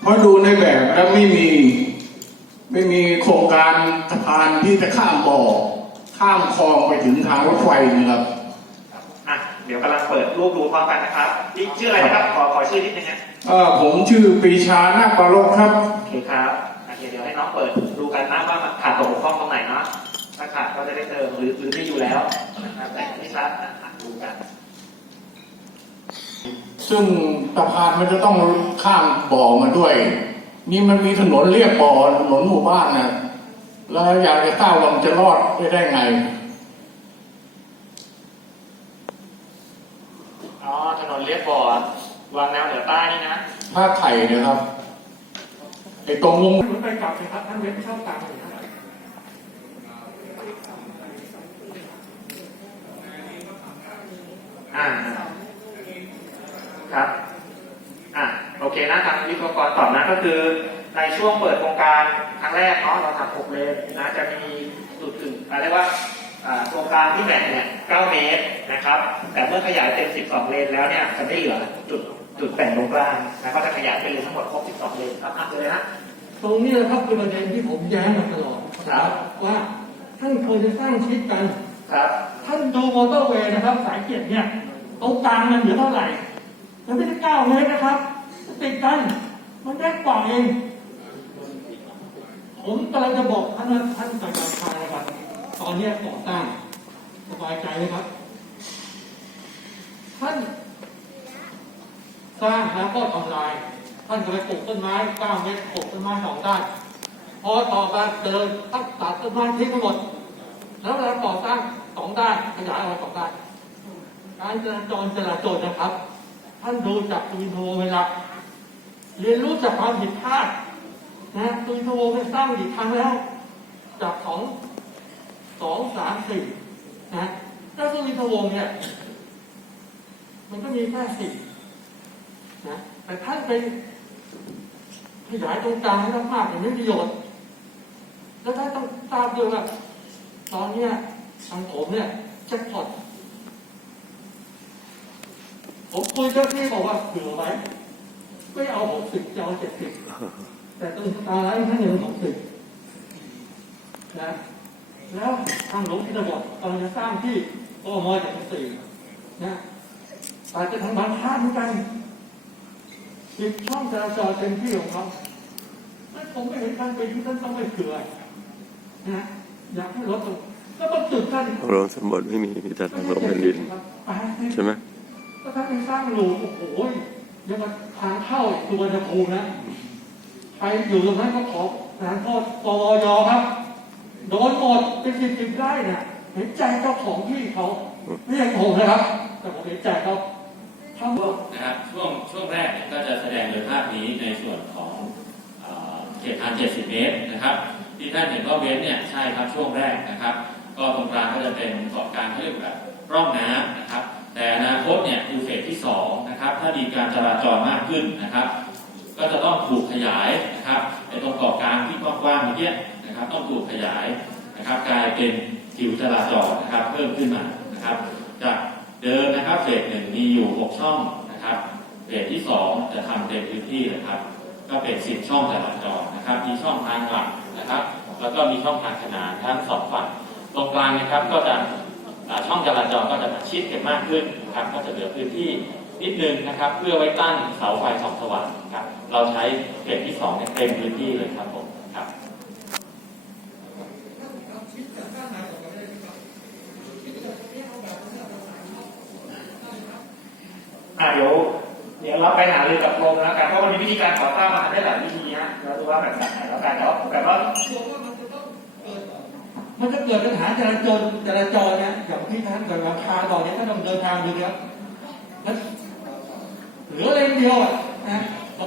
เพราะดูในแบบแล้วไม่มีไม่มีโครงการสะพานที่จะข้ามบ่อ ข้ามคลองไปถึงทางรถไฟนะครับ อะ เดี๋ยวกำลังเปิดรูปดูพร้อมกันนะครับนี่ชื่ออะไรนะครับ ขอขอชื่อนิดนึงนะเอ่อผมชื่อปรีชานาคปรลบครับ โอเคครับโอเคเดี๋ยวให้น้องเปิดดูกันนะว่ามันขาดตกบกพร่องตรงไหนเนาะถ้าขาดก็จะได้เติมหรือหรือมีอยู่แล้วนะครับแต่ไม่ชัดอะอะดูกัน ซึ่งสะพานมันจะต้องข้ามบ่อมาด้วย นี่มันมีถนนเรียบบ่อถนนหมู่บ้านนะแล้วอยากจะทราบว่ามันจะรอดไปได้ไงอ๋อถนนเลียบบ่อวางแนวเหนือใต้นี่นะถ้าไข่นะครับไอ้ตรงวงหมุนไปกลับเลยครับท่านเว้นช่องกลางเลยครับอ่า ครับอะโอเคนะทางวิศวกรตอบนะก็คือ ในช่วงเปิดโครงการครั้งแรกเนาะเราทำ6เลนนะจะมีจุดกึ่งอะไรยกว่าอ่าโครงการที่แบ่งเนี่ย9เมตรนะครับ แต่เมื่อขยายเป็น 12 เลนแล้วเนี่ยจะไม่เหลือจุดจุดแบ่งตรงกลางนะก็จะขยายเป็นเลนทั้งหมดครบ 12 เลนครับอะเลยนะตรงนี้นะครับคือประเด็นที่ผมแย้งมาตลอดครับว่าท่านควรจะสร้างชิดกันครับ ท่านดูมอเตอร์เวย์นะครับ สายเจ็ดเนี่ยตรงกลางมันเหลือเท่าไหร่ มันไม่ได้เก้าเมตรนะครับติดกัน มันแค่กว่าเอง ผมกำลังจะบอกท่านท่านจัดการคานะครับ ตอนนี้ยก่อสร้างสบายใจไหมครับ ท่านสร้างแล้วก็ทำลาย ท่านก็ไปปลูกต้นไม้เก้าเมตรปลูกต้นไม้สองด้านพอต่อมาเดินตั้งตัดต้นไม้ทิ้งหมด แล้วเวลาก่อสร้างสองด้านขยายออกมาสองด้านการจราจรจราจรนะครับ ท่านดูจากตูนโทเวลาเรียนรู้จากความผิดพลาดนะตูนโทไปสร้างอีกครั้งแล้ว จากสองสองสามสี่นะแล้วตูนโทเนี่ยมันก็มีแค่สิบนะแต่ท่านไปขยายตรงกลางให้มากๆอย่างไม่มีประโยชน์ แล้วท่านต้องทราบด้วยว่าตอนเนี้ยทางผมเนี่ยแจ็คพอต ผมคุยเจ้าที่บอกว่าเผื่อไว้ไม่เอาหกสิบจะเอาเจ็ดสิบแต่ตรงตาแล้วท่านยังหกสิบนะแล้วทางหลวงที่ระบอกกำลังจะสร้างที่กมเจ็ดสิบสี่นะอาจจะทำบางท่าเหมือนกันปิดช่องจราจรเต็มที่ของเขาไม่ผมไม่เห็นท่านเป็นที่ท่านต้องไม่เผื่อนะอยากให้ลดลงแล้วต้องจุดท่านทางหลวงสมบัติไม่มีมีแต่ทางหลวงแผ่นดิน ใช่ไหมก็ถ้าเป็น สร้างหลูโอ้โหยังมาทางเข้าตัวจะภูนะใครอยู่ตรงนั้นก็ขอทานโทษปวยครับ โดนหมดเป็นสิบสิบไร่น่ะเห็นใจเจ้าของที่เขาไม่ใช่ผมนะครับ แต่ผมเห็นใจเขาทำนะครับช่วงช่วงแรกเนี่ยก็จะแสดงโดยภาพนี้ในส่วนของเอ่อเขตทาง70 เมตรนะครับ ที่ท่านเห็นว่าเว้นเนี่ยใช่ครับช่วงแรกนะครับ ก็ตรงกลางก็จะเป็นเกาะกลางเขาเรียกแบบร่องน้ำนะครับ แต่อนาคตเนี่ยคือเฟสที่2นะครับถ้ามีการจราจรมากขึ้นนะครับ ก็จะต้องถูกขยายนะครับในตรงเกาะกลางที่กว้างๆเมื่อกี้นะครับต้องถูกขยายนะครับกลายเป็นผิวจราจรนะครับเพิ่มขึ้นมานะครับจากเดิมนะครับเฟสหนึ่งมีอยู่6ช่องนะครับเฟสที่ 2 จะทำเต็มพื้นที่นะครับ ก็เป็น10ช่องจราจรนะครับมีช่องทางหลักนะครับ แล้วก็มีช่องทางขนานทั้งสองฝั่งตรงกลางนะครับก็จะ ช่องจราจรก็จะชิดกันมากขึ้นนะครับ ก็จะเหลือพื้นที่นิดนึงนะครับ เพื่อไว้ตั้งเสาไฟสองสว่างครับ เราใช้เฟสที่2เนี่ยเต็มพื้นที่เลยครับผมครับอะเดี๋ยวเดี๋ยวเราไปหาเรือกับกรมแล้วกันเพราะวันนี้วิธีการก่อสร้างมันทำได้หลายวิธีฮะเราดูว่าแบบไหนแล้วกันแต่ว่าแต่ว่า มันจะเกิดปัญหาจราจรจราจรเนี่ยอย่างที่ท่านกับราคาบอกเนี่ยถ้าต้องเดินทางดูครับแล้วเหลือเลนเดียวอะนะ